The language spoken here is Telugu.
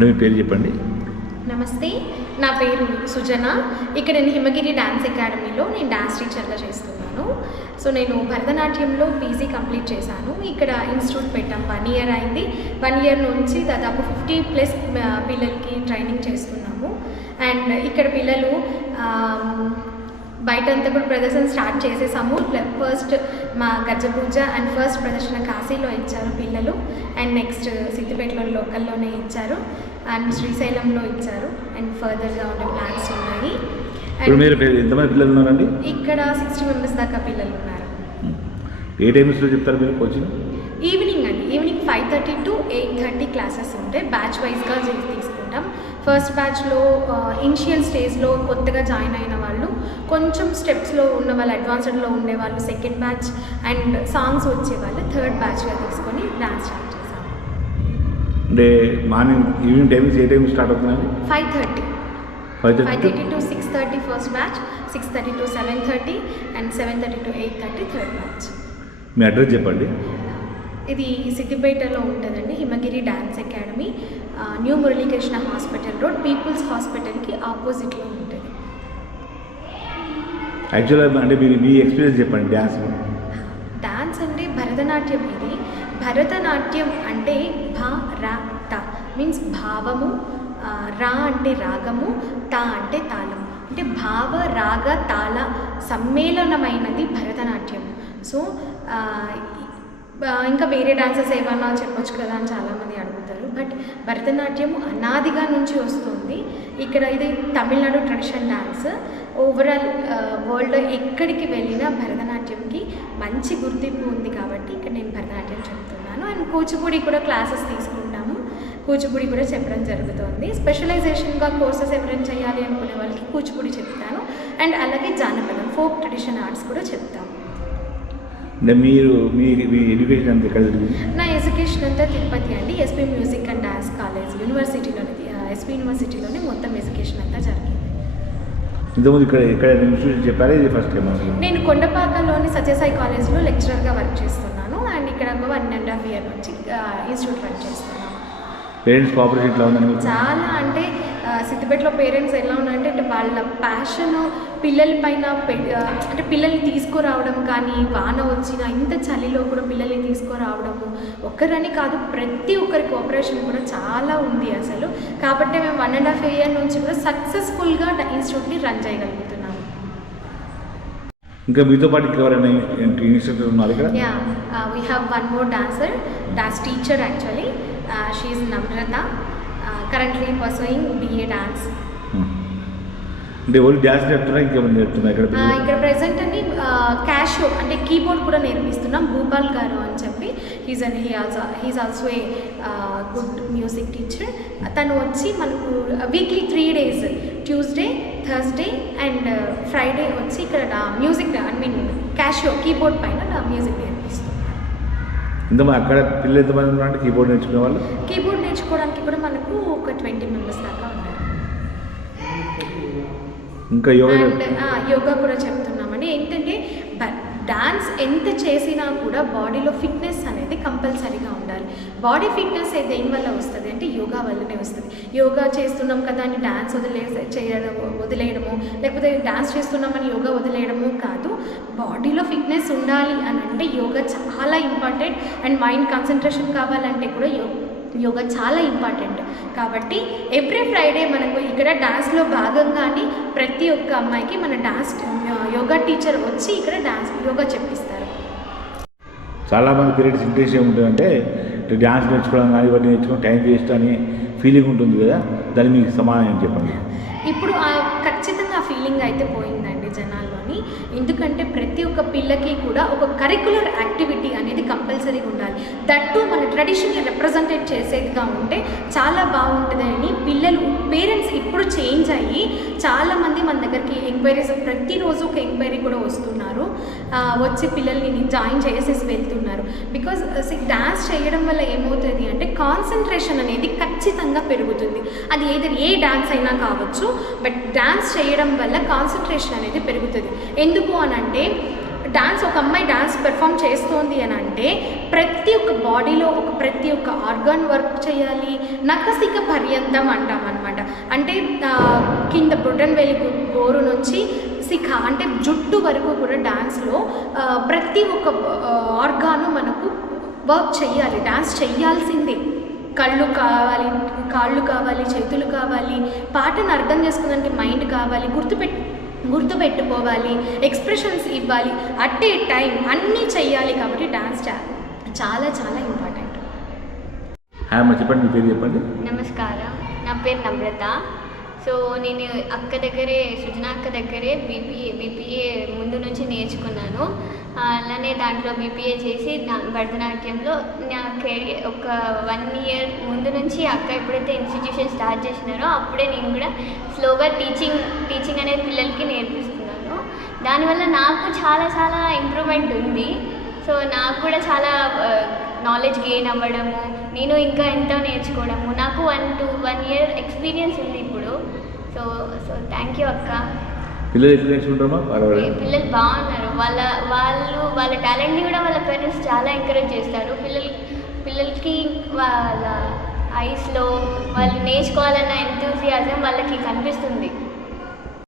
మేడం మీ పేరు చెప్పండి. నమస్తే నా పేరు సుజన. ఇక్కడ నేను హిమగిరి డ్యాన్స్ అకాడమీలో నేను డ్యాన్స్ టీచర్గా చేస్తున్నాను. సో నేను భరతనాట్యంలో పీజీ కంప్లీట్ చేశాను. ఇక్కడ ఇన్స్టిట్యూట్ పెట్టాం. వన్ ఇయర్ అయింది. వన్ ఇయర్ నుంచి దాదాపు ఫిఫ్టీ ప్లస్ పిల్లలకి ట్రైనింగ్ చేస్తున్నాము. అండ్ ఇక్కడ పిల్లలు ఆమ్, బయట అంతా కూడా ప్రదర్శన స్టార్ట్ చేసేసాము. ఫస్ట్ మా గజ్జపూజ అండ్ ఫస్ట్ ప్రదర్శన కాశీలో ఇచ్చారు పిల్లలు. అండ్ నెక్స్ట్ సిద్దిపేటలో లోకల్లోనే ఇచ్చారు. అండ్ శ్రీశైలంలో ఇచ్చారు. అండ్ ఫర్దర్గా ఉండే ప్లాన్స్ ఉన్నాయి. ఇక్కడ సిక్స్టీ మెంబర్స్ దాకా పిల్లలు ఉన్నారు. ఏ టైమ్స్లో చెప్తారు మీరు coaching five thirty to eight thirty classes ఉంటాయి. బ్యాచ్ వైజ్గా తీసుకుంటాం. ఫస్ట్ బ్యాచ్లో ఇనిషియల్ స్టేజ్లో కొత్తగా జాయిన్ అయిన వాళ్ళు కొంచెం స్టెప్స్లో ఉన్న వాళ్ళు అడ్వాన్స్డ్లో ఉండే వాళ్ళు సెకండ్ బ్యాచ్ అండ్ సాంగ్స్ వచ్చే వాళ్ళు థర్డ్ బ్యాచ్గా తీసుకొని డాన్స్ స్టార్ట్ చేసాం అంటే మార్నింగ్ ఈవినింగ్ టైమింగ్స్ ఏ టైం స్టార్ట్ అవుతుందండి? Five thirty. Five thirty to six thirty first batch six thirty to seven thirty and seven thirty to eight thirty third batch me address చెప్పండి. ఇది సిద్దిపేటలో ఉంటుందండి Himagiri dance academy. New Muralikrishna hospital road people's హాస్పిటల్కి ఆపోజిట్లో ఉంటుంది. యాక్చువల్గా అంటే మీరు మీ ఎక్స్పీరియన్స్ చెప్పండి డ్యాన్స్ డాన్స్ అంటే భరతనాట్యం ఇది. భరతనాట్యం అంటే భా రా త మీన్స్ భావము రా అంటే రాగము తా అంటే తాళం. అంటే భావ రాగ తాళ సమ్మేళనమైనది భరతనాట్యం. సో ఇంకా వేరే డాన్సెస్ ఏమన్నా చెప్పొచ్చు కదా అని చాలామంది అడుగుతారు. బట్ భరతనాట్యం అనాదిగా నుంచి వస్తుంది. ఇక్కడ ఇది Tamil Nadu tradition dance overall world ఎక్కడికి వెళ్ళినా భరతనాట్యంకి మంచి గుర్తింపు ఉంది కాబట్టి ఇక్కడ నేను భరతనాట్యం చెప్తున్నాను. అండ్ కూచిపూడి కూడా క్లాసెస్ తీసుకుంటాము. కూచిపూడి కూడా చెప్పడం జరుగుతుంది. స్పెషలైజేషన్గా కోర్సెస్ ఎవరైనా చేయాలి అనుకునే వాళ్ళకి కూచిపూడి చెప్తాను. అండ్ అలాగే జానపదం ఫోక్ ట్రెడిషన్ ఆర్ట్స్ కూడా చెప్తాము. అంటే మీరు మీ మీ ఎడ్యుకేషన్ అంతా ఎక్కడ జరిగింది? నా ఎడ్యుకేషన్ అంతా తిరుపతి అండి. SP music and dance college యూనివర్సిటీలోనే SP యూనివర్సిటీలోనే మొత్తం ఎడ్యుకేషన్ అంతా జరిగింది. ఇంతకుముందు ఇక్కడ ఇక్కడ ఇన్స్టిట్యూట్ చెప్పారా? ఇది ఫస్ట్ టైం అసలు నేను కొండపాకలోని సత్యసాయి కాలేజ్లో లెక్చరర్గా వర్క్ చేస్తున్నాను. అండ్ ఇక్కడ వన్ అండ్ హాఫ్ ఇయర్ నుంచి ఇన్స్టిట్యూట్ వర్క్ చేస్తున్నాను. పేరెంట్స్ కోఆపరేషన్ ఉందని మీకు చాలా అంటే సిద్దిపేటలో పేరెంట్స్ ఎలా ఉన్నారంటే అంటే వాళ్ళ ప్యాషన్ పిల్లల పైన అంటే పిల్లల్ని తీసుకురావడం కానీ వాన వచ్చిన ఇంత చలిలో కూడా పిల్లల్ని తీసుకురావడము ఒక్కరని కాదు ప్రతి ఒక్కరి కోఆపరేషన్ కూడా చాలా ఉంది అసలు. కాబట్టి మేము వన్ అండ్ హాఫ్ ఇయర్ నుంచి కూడా సక్సెస్ఫుల్గా ఇన్స్టిట్యూట్ని రన్ చేయగలుగుతున్నాము. ఇంకా మీతో పాటు ఇంకా ఎవరైనా ఇన్స్టిట్యూట్ ఉన్నారు ఇక్కడ? Yeah we have one more dancer dance teacher actually she Namrata currently pursuing BA dance Hmm. అంటే ఓన్లీ డ్యాన్స్ నేర్పుతున్నా ఇంకేమైనా నేర్పుతున్నా ఇక్కడ పిల్లలు? ఇక్కడ ప్రజెంట్ అని క్యాషో అంటే కీబోర్డ్ కూడా నేర్పిస్తున్నాం భూపాల్ గారు అని చెప్పి. He's and he also he's also a good music teacher తను వచ్చి మనకు weekly three days Tuesday Thursday and Friday వచ్చి ఇక్కడ music I mean Casio keyboard పైన మ్యూజిక్ నేర్పిస్తున్నాం. ఇంతమంది అక్కడ పిల్లలు ఎంతమంది ఉన్నారంటే కీబోర్డ్ నేర్చుకునే వాళ్ళు? కీబోర్డ్ నేర్చుకోవడానికి కూడా మనకు ఒక ట్వంటీ మెంబర్స్ దాకా ఉన్నారు. ఇంకా యోగా యోగా కూడా చెప్తున్నామండి ఏంటంటే డాన్స్ ఎంత చేసినా కూడా బాడీలో ఫిట్నెస్ అనేది కంపల్సరీగా ఉండాలి. బాడీ ఫిట్నెస్ దేనివల్ల వస్తుంది అంటే యోగా వల్లనే వస్తుంది. యోగా చేస్తున్నాం కదా అని డాన్స్ వదిలే చేయడం వదిలేయడము లేకపోతే డాన్స్ చేస్తున్నామని యోగా వదిలేయడము కాదు. బాడీలో ఫిట్నెస్ ఉండాలి అని అంటే యోగా చాలా ఇంపార్టెంట్. అండ్ మైండ్ కాన్సన్ట్రేషన్ కావాలంటే కూడా యో యోగా చాలా ఇంపార్టెంట్. కాబట్టి ఎవ్రీ ఫ్రైడే మనకు ఇక్కడ డాన్స్లో భాగంగానే ప్రతి ఒక్క అమ్మాయికి మన డాన్స్ యోగా టీచర్ వచ్చి ఇక్కడ డాన్స్ యోగా చెప్పిస్తారు. చాలామంది పేరెంట్స్ ఇంట్రెస్ట్ ఏముంటుందంటే డ్యాన్స్ నేర్చుకోవడం కానీ ఇవన్నీ నేర్చుకోవడం టైం వేస్ట్ అని ఫీలింగ్ ఉంటుంది కదా దాన్ని మీకు సమాధానం చెప్పండి. ఇప్పుడు ఆ ఖచ్చితంగా ఆ ఫీలింగ్ అయితే పోయిందండి జనాల్లోని. ఎందుకంటే ప్రతి ఒక్క పిల్లకి కూడా ఒక కరికులర్ యాక్టివిటీ అనేది కంపల్సరీగా ఉండాలి. దట్టు మన ట్రెడిషన్ని రిప్రజెంటేట్ చేసేదిగా ఉంటే చాలా బాగుంటుందని పిల్లలు పేరెంట్స్ ఇప్పుడు చేంజ్ అయ్యి చాలామంది మన దగ్గరికి ఎంక్వైరీస్ ప్రతిరోజు ఒక ఎంక్వైరీ కూడా వస్తున్నారు. వచ్చి పిల్లల్ని జాయిన్ చేసేసి వెళ్తున్నారు. బికాజ్ డ్యాన్స్ uh, చేయడం వల్ల ఏమవుతుంది అంటే కాన్సన్ట్రేషన్ అనేది ఖచ్చితంగా పెరుగుతుంది. అది ఏదైనా ఏ డ్యాన్స్ అయినా కావచ్చు బట్ డ్యాన్స్ చేయడం వల్ల కాన్సన్ట్రేషన్ అనేది పెరుగుతుంది. ఎందుకు అని అంటే డాన్స్ ఒక అమ్మాయి డాన్స్ పెర్ఫామ్ చేస్తోంది అని అంటే ప్రతి ఒక్క బాడీలో ఒక ప్రతి ఒక్క ఆర్గాన్ వర్క్ చేయాలి నకసిక పర్యంతం అంటాం అనమాట అంటే కింద బుటన్ వెలి గోరు నుంచి శిఖ అంటే జుట్టు వరకు కూడా డాన్స్లో ప్రతి ఒక్క ఆర్గాను మనకు వర్క్ చేయాలి డాన్స్ చేయాల్సిందే. కళ్ళు కావాలి కాళ్ళు కావాలి చేతులు కావాలి పాటను అర్థం చేసుకోవడానికి మైండ్ కావాలి గుర్తుపెట్ గుర్తుపెట్టుకోవాలి ఎక్స్ప్రెషన్స్ ఇవ్వాలి అట్ ఏ టైం అన్నీ చెయ్యాలి కాబట్టి డాన్స్ చా చాలా చాలా ఇంపార్టెంట్. చెప్పండి పేరు చెప్పండి. నమస్కారం. నా పేరు నమ్రత. సో నేను అక్క దగ్గరే సృజన అక్క దగ్గరే బీపీఏ బీపీఏ ముందు నుంచి నేర్చుకున్నాను. అలానే దాంట్లో బీపీఏ చేసి నా భరతనాట్యంలో నా కెరియర్ ఒక వన్ ఇయర్ ముందు నుంచి అక్క ఎప్పుడైతే ఇన్స్టిట్యూషన్ స్టార్ట్ చేసినారో అప్పుడే నేను కూడా స్లోగా టీచింగ్ టీచింగ్ అనేది పిల్లలకి నేర్పిస్తున్నాను. దానివల్ల నాకు చాలా చాలా ఇంప్రూవ్మెంట్ ఉంది. సో నాకు కూడా చాలా నాలెడ్జ్ గెయిన్ అవ్వడము నేను ఇంకా ఎంతో నేర్చుకోవడము. నాకు one two one year experience ఉంది ఇప్పుడు. సో సో థ్యాంక్ యూ అక్క. పిల్లలు ఎట్లా నేర్చుకుంటారమ్మా? పర్వాలేదు పిల్లలు బాగున్నారు. వాళ్ళ వాళ్ళు వాళ్ళ టాలెంట్ని కూడా వాళ్ళ పేరెంట్స్ చాలా ఎంకరేజ్ చేస్తారు. పిల్లలు పిల్లలకి వాళ్ళ ఐస్లో వాళ్ళు నేర్చుకోవాలన్న ఎంతూజియాజం వాళ్ళకి కనిపిస్తుంది.